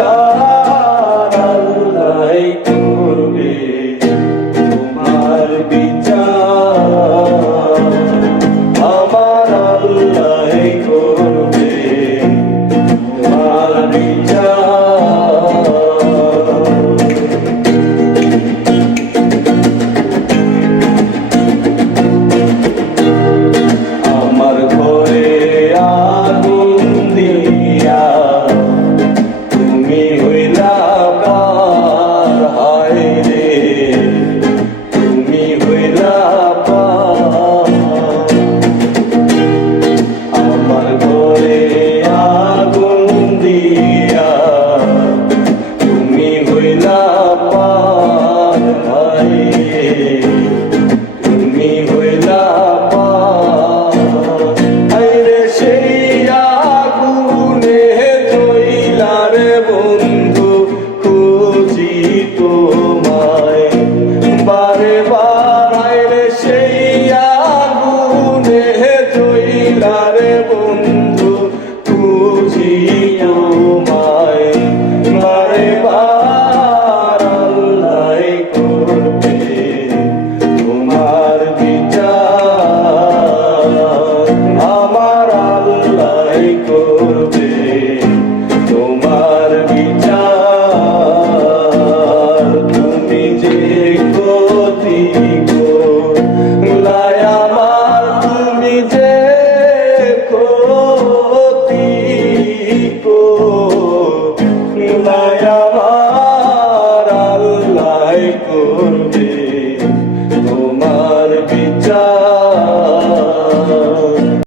বিচার আল্লাহ করবে, তোমার বিচার আমার আল্লাহ করবে, তোমার বিচার। আমার ঘরে আগুন দিয়া তুমি হইলা পার, হায় রে তুমি হইলা পার। আমার ঘরে আগুন দিয়া তুমি হইলা পার, হায় রে তুমি হইলা পার। হায় রে সেই আগুনে জ্বইলা রে বন্ধু, খুঁজি তোমায় বারে বার। হায় রে সেই আগুনে জ্বইলা রে বন্ধু, খুঁজি তোমায় বারে বার। আল্লাহ করবে তোমার বিচার আমার আল্লাহ করবে, তোমার বিচার। তুমি যে গতি করলাই আমার, তুমি যে গতি করলাই আমার, আল্লাহ